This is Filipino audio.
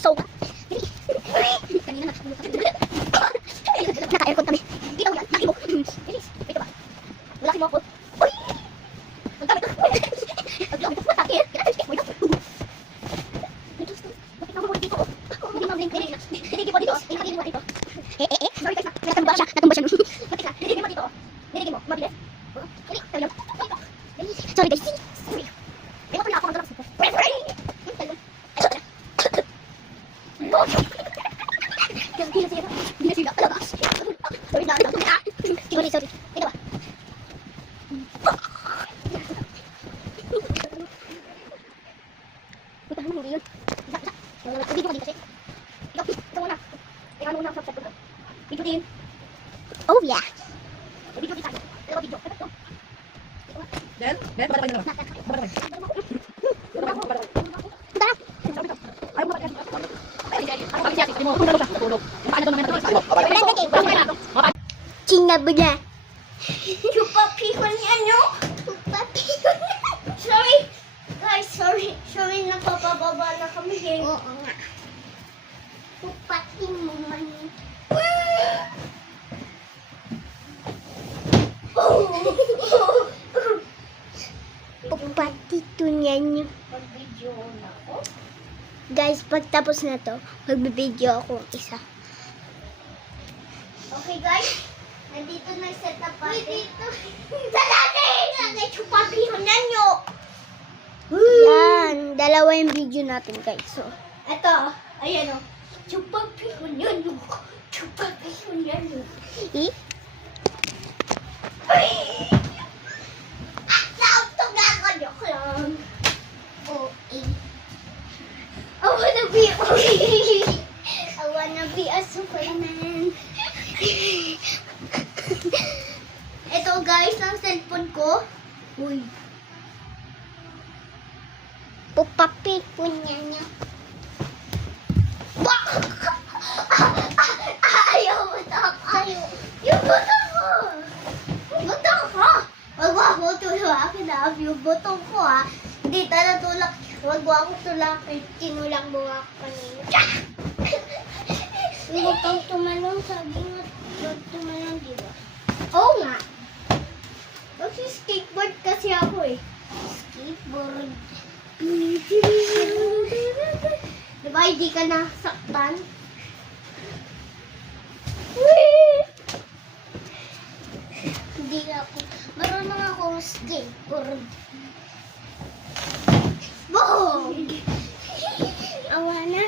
So, kanina na. Naka-aircon kami. Dito yan, laki mo. Dito ba? Malaki mo ako. Uy! Ang dami ko. Ang dami ko. Matake. Kinakasik mo yun. Bakit ako mo dito? Hindi mo blink. Dinigin mo dito. Dinigin mo dito. Sorry guys. Natumba siya. Bakit ka? Dinigin mo dito. Dinigin mo. Mabilis. Sorry guys. Sorry. May matuloy ako ng dalawang sipo. Sorry. Ito ba? Puta naman, hindi yun. Video ka din kasi. Ikaw muna. Ikaw muna ang subscribe ko. Video din. Oh yeah. Video din tayo. Dalawa video. Ben, pada kayo na. Chinabula. Chupapihon yan, no? Chupapihon. Sorry. Guys, sorry. Sorry, napapababa na kami. Oo nga. Chupatin mo man. Pupatito niyan yung... Mag-video na ako. Guys, pagtapos na to, magbibideo ako isa. Okay, guys. Nandito na yung setup natin. Dito. Dalali! Lagay chupapihon yan, no? Yan, dalawa yung video natin guys. So, Ito. Ayan, o. Chupapihon yan, no? Chupapihon yan, no? eh? Nautog ako, joke lang. I wanna be I wanna be a Superman. Ito guys, ang cellphone ko. Uy. Pupapi po niya. Ayaw mo Ayaw. Yung butong ko. Butong ko. Wag mo ako tulakin na. Yung butong ko ha. Hindi talaga tulak. Wag mo ako tulakin. Tinulak mo ako kanina. Huwag kang tumalong. Sabi nga, huwag tumalong, di ba? Oo nga. Mag-skateboard kasi ako eh. Skateboard. Diba hindi ka nasaktan? Hindi ako. Marunong ako skateboard. Boom! Awa na.